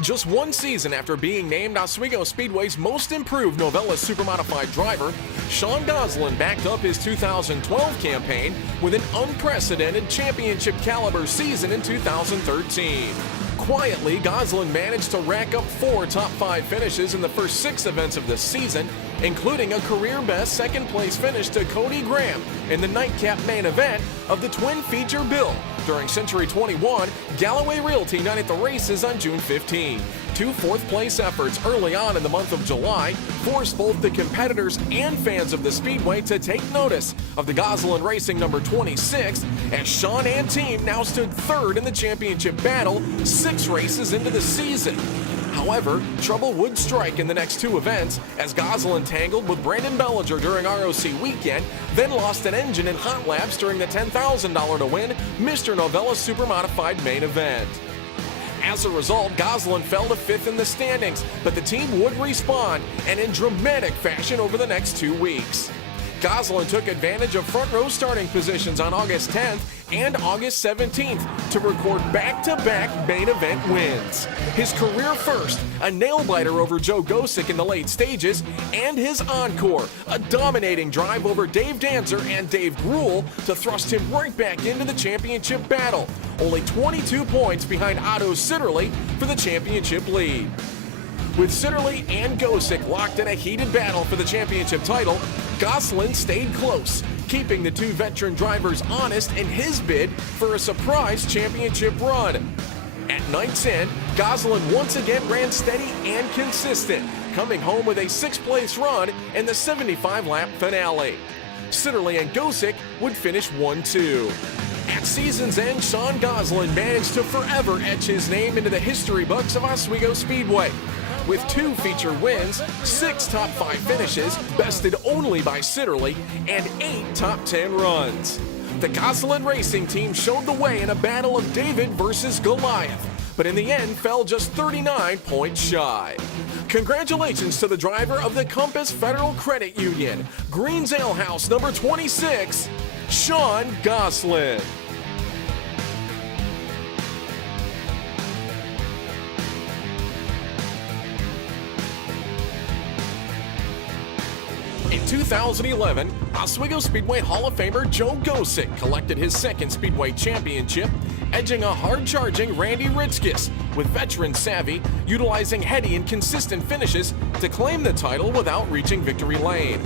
Just one season after being named Oswego Speedway's most improved Novelis Supermodified driver, Shawn Gosselin backed up his 2012 campaign with an unprecedented championship caliber season in 2013. Quietly, Gosselin managed to rack up 4 top 5 finishes in the first 6 events of the season, including a career-best second-place finish to Cody Graham in the nightcap main event of the twin feature bill during Century 21 Galloway Realty Night at the Races on June 15. 2 fourth-place efforts early on in the month of July forced both the competitors and fans of the Speedway to take notice of the Gosselin Racing number 26, as Shaun and team now stood 3rd in the championship battle 6 races into the season. However, trouble would strike in the next 2 events as Gosselin tangled with Brandon Bellinger during ROC weekend, then lost an engine in hot laps during the $10,000 to win Mr. Novelis Supermodified main event. As a result, Gosselin fell to 5th in the standings, but the team would respawn, and in dramatic fashion over the next 2 weeks. Gosselin took advantage of front row starting positions on August 10th and August 17th to record back-to-back main event wins. His career first, a nail-biter over Joe Gosek in the late stages, and his encore, a dominating drive over Dave Danzer and Dave Gruhl to thrust him right back into the championship battle, only 22 points behind Otto Sitterly for the championship lead. With Sitterly and Gosek locked in a heated battle for the championship title, Gosselin stayed close, keeping the 2 veteran drivers honest in his bid for a surprise championship run. At night's end, Gosselin once again ran steady and consistent, coming home with a 6th-place run in the 75-lap finale. Sitterly and Gosek would finish 1-2. At season's end, Shawn Gosselin managed to forever etch his name into the history books of Oswego Speedway. With 2 feature wins, 6 top 5 finishes, bested only by Sitterly, and 8 top 10 runs. The Gosselin Racing team showed the way in a battle of David versus Goliath, but in the end fell just 39 points shy. Congratulations to the driver of the Compass Federal Credit Union, Green's Ale House number 26, Shawn Gosselin. In 2011, Oswego Speedway Hall of Famer Joe Gosek collected his 2nd Speedway championship, edging a hard-charging Randy Ritzkis with veteran savvy, utilizing heady and consistent finishes to claim the title without reaching victory lane.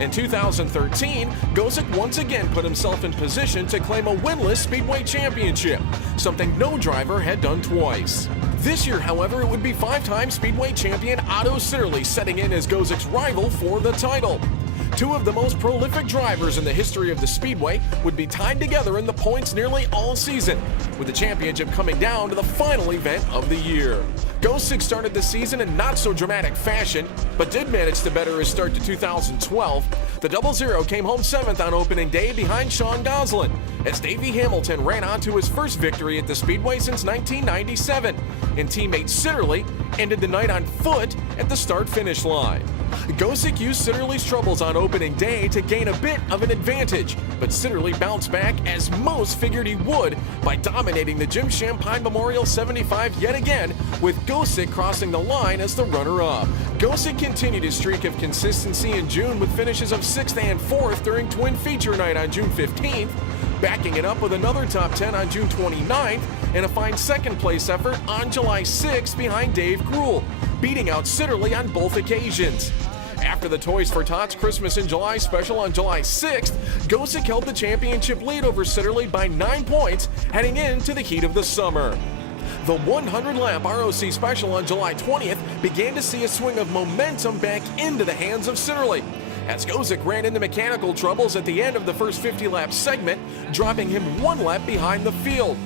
In 2013, Gosek once again put himself in position to claim a winless Speedway championship, something no driver had done twice. This year, however, it would be 5-time Speedway champion Otto Sitterly setting in as Gosek's rival for the title. 2 of the most prolific drivers in the history of the Speedway would be tied together in the points nearly all season, with the championship coming down to the final event of the year. Gosek started the season in not-so-dramatic fashion, but did manage to better his start to 2012. The 00 came home 7th on opening day behind Shawn Gosselin, as Davey Hamilton ran on to his first victory at the Speedway since 1997, and teammate Sitterly ended the night on foot at the start-finish line. Gosek used Sitterly's troubles on opening day to gain a bit of an advantage, but Sitterly bounced back as most figured he would by dominating the Jim Champagne Memorial 75 yet again, with Gosek crossing the line as the runner-up. Gosek continued his streak of consistency in June with finishes of 6th and 4th during Twin Feature Night on June 15th, backing it up with another top 10 on June 29th and a fine 2nd-place effort on July 6th behind Dave Gruhl, beating out Sitterly on both occasions. After the Toys for Tots Christmas in July special on July 6th, Gosek held the championship lead over Sitterly by 9 points heading into the heat of the summer. The 100-lap ROC special on July 20th began to see a swing of momentum back into the hands of Sitterly, as Gosek ran into mechanical troubles at the end of the first 50-lap segment, dropping him 1 lap behind the field.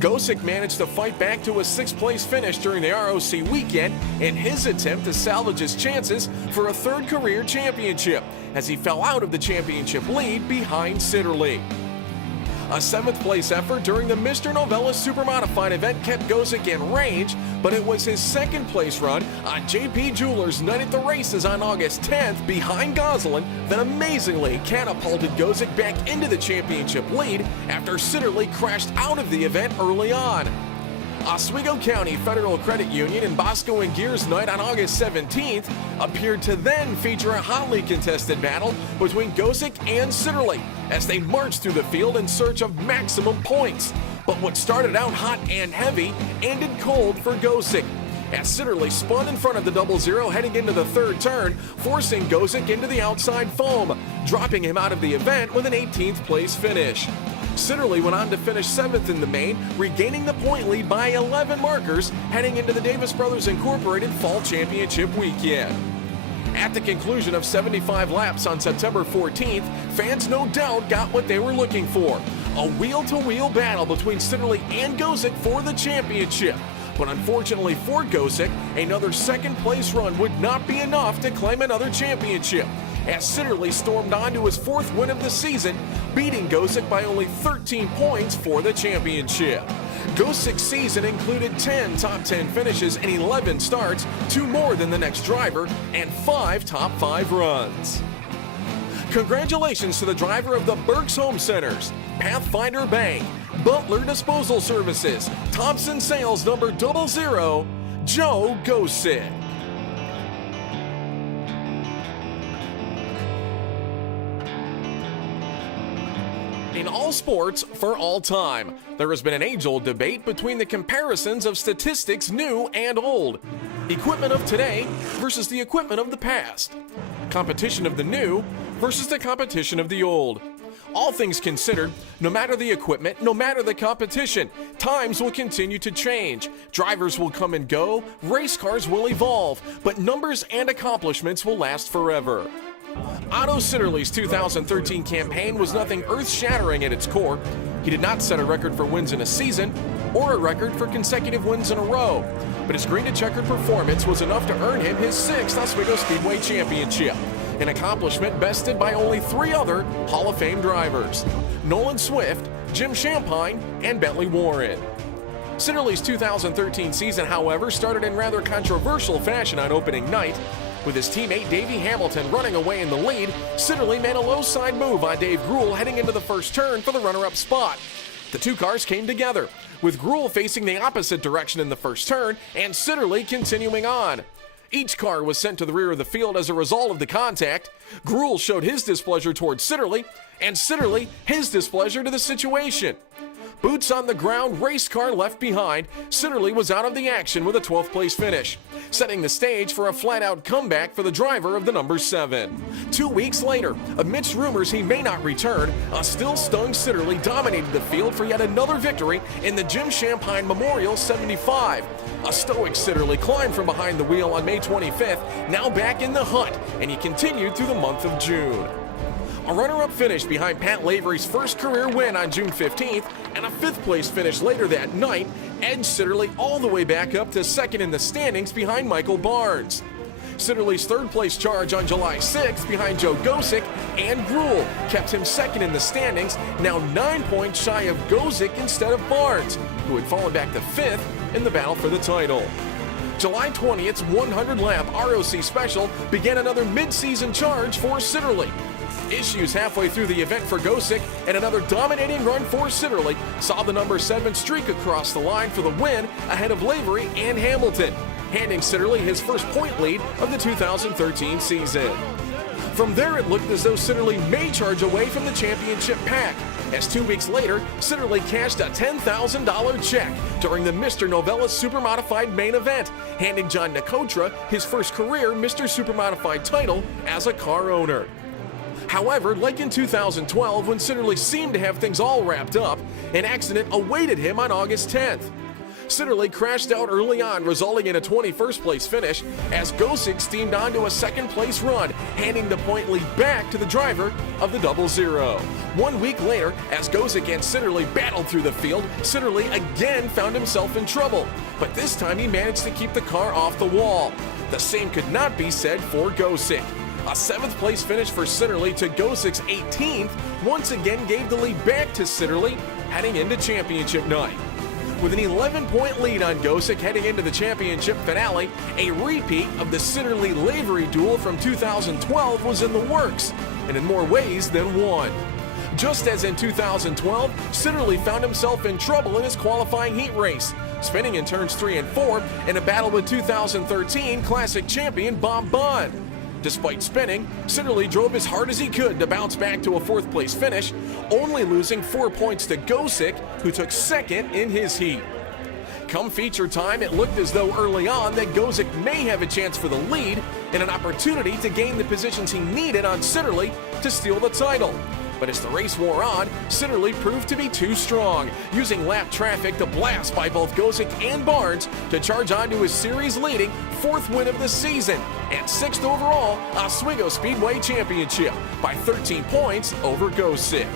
Gosek managed to fight back to a 6th-place finish during the ROC weekend in his attempt to salvage his chances for a 3rd career championship, as he fell out of the championship lead behind Sitterly. A 7th-place effort during the Mr. Novelis Supermodified event kept Gosek in range, but it was his 2nd-place run on JP Jewelers Night at the Races on August 10th behind Gosselin that amazingly catapulted Gosek back into the championship lead after Sitterly crashed out of the event early on. Oswego County Federal Credit Union and Bosco and Gears Night on August 17th appeared to then feature a hotly contested battle between Gosek and Sitterly as they marched through the field in search of maximum points. But what started out hot and heavy ended cold for Gosek, as Sitterly spun in front of the double zero heading into the third turn, forcing Gosek into the outside foam, dropping him out of the event with an 18th place finish. Sitterly went on to finish 7th in the main, regaining the point lead by 11 markers heading into the Davis Brothers Incorporated Fall Championship weekend. At the conclusion of 75 laps on September 14th, fans no doubt got what they were looking for, a wheel-to-wheel battle between Sitterly and Gosek for the championship. But unfortunately for Gosek, another second-place run would not be enough to claim another championship, as Sitterly stormed on to his 4th win of the season, beating Gosek by only 13 points for the championship. Gosek's season included 10 top 10 finishes and 11 starts, 2 more than the next driver, and 5 top 5 runs. Congratulations to the driver of the Berks Home Centers, Pathfinder Bank, Butler Disposal Services, Thompson Sales number 00, Joe Gosek. In all sports for all time, there has been an age-old debate between the comparisons of statistics new and old, equipment of today versus the equipment of the past, competition of the new versus the competition of the old. All things considered, no matter the equipment, no matter the competition, times will continue to change. Drivers will come and go, race cars will evolve, but numbers and accomplishments will last forever. Otto Sitterly's 2013 campaign was nothing earth-shattering at its core. He did not set a record for wins in a season or a record for consecutive wins in a row, but his green to checkered performance was enough to earn him his 6th Oswego Speedway Championship, an accomplishment bested by only 3 other Hall of Fame drivers: Nolan Swift, Jim Champagne, and Bentley Warren. Sitterly's 2013 season, however, started in rather controversial fashion on opening night. With his teammate Davey Hamilton running away in the lead, Sitterly made a low side move on Dave Gruhl heading into the first turn for the runner-up spot. The 2 cars came together, with Gruhl facing the opposite direction in the first turn and Sitterly continuing on. Each car was sent to the rear of the field as a result of the contact. Gruhl showed his displeasure towards Sitterly, and Sitterly his displeasure to the situation. Boots on the ground, race car left behind, Sitterly was out of the action with a 12th place finish, setting the stage for a flat-out comeback for the driver of the number 7. 2 weeks later, amidst rumors he may not return, a still-stung Sitterly dominated the field for yet another victory in the Jim Champagne Memorial 75. A stoic Sitterly climbed from behind the wheel on May 25th, now back in the hunt, and he continued through the month of June. A runner-up finish behind Pat Lavery's first career win on June 15th and a 5th place finish later that night edged Sitterly all the way back up to 2nd in the standings behind Michael Barnes. Sitterly's 3rd place charge on July 6th behind Joe Gosek and Gruhl kept him 2nd in the standings, now 9 points shy of Gosek instead of Barnes, who had fallen back to 5th in the battle for the title. July 20th's 100-lap ROC Special began another mid-season charge for Sitterly. Issues halfway through the event for Gosek and another dominating run for Sitterly saw the number 7 streak across the line for the win ahead of Lavery and Hamilton, handing Sitterly his first point lead of the 2013 season. From there, it looked as though Sitterly may charge away from the championship pack, as 2 weeks later, Sitterly cashed a $10,000 check during the Mr. Novelis Supermodified main event, handing John Nicotra his first career Mr. Supermodified title as a car owner. However, like in 2012, when Sitterly seemed to have things all wrapped up, an accident awaited him on August 10th. Sitterly crashed out early on, resulting in a 21st place finish, as Gosek steamed onto a 2nd place run, handing the point lead back to the driver of the 00. 1 week later, as Gosek and Sitterly battled through the field, Sitterly again found himself in trouble, but this time he managed to keep the car off the wall. The same could not be said for Gosek. A 7th place finish for Sitterly to Gosek's 18th once again gave the lead back to Sitterly heading into championship night. With an 11-point lead on Gosek heading into the championship finale, a repeat of the Sitterly-Lavery duel from 2012 was in the works, and in more ways than one. Just as in 2012, Sitterly found himself in trouble in his qualifying heat race, spinning in turns 3 and 4 in a battle with 2013 Classic champion Bob Bond. Despite spinning, Sitterly drove as hard as he could to bounce back to a 4th place finish, only losing 4 points to Gosek, who took 2nd in his heat. Come feature time, it looked as though early on that Gosek may have a chance for the lead and an opportunity to gain the positions he needed on Sitterly to steal the title. But as the race wore on, Sitterly proved to be too strong, using lap traffic to blast by both Gosek and Barnes to charge onto his series-leading 4th win of the season and 6th overall Oswego Speedway Championship by 13 points over Gosek.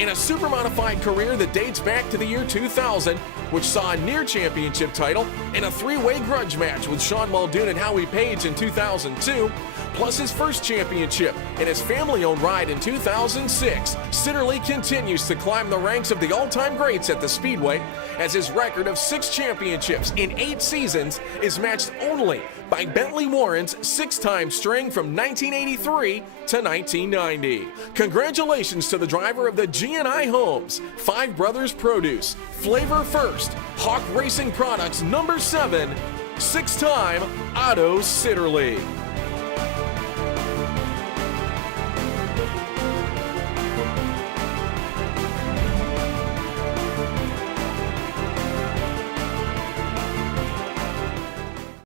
In a super-modified career that dates back to the year 2000, which saw a near championship title and a 3-way grudge match with Shawn and Howie Page in 2002, plus his first championship and his family-owned ride in 2006, Sitterly continues to climb the ranks of the all-time greats at the Speedway, as his record of 6 championships in 8 seasons is matched only by Bentley Warren's 6-time string from 1983 to 1990. Congratulations to the driver of the G&I Homes, Five Brothers Produce, Flavor First, Hawk Racing Products number 7, 6-time Otto Sitterly.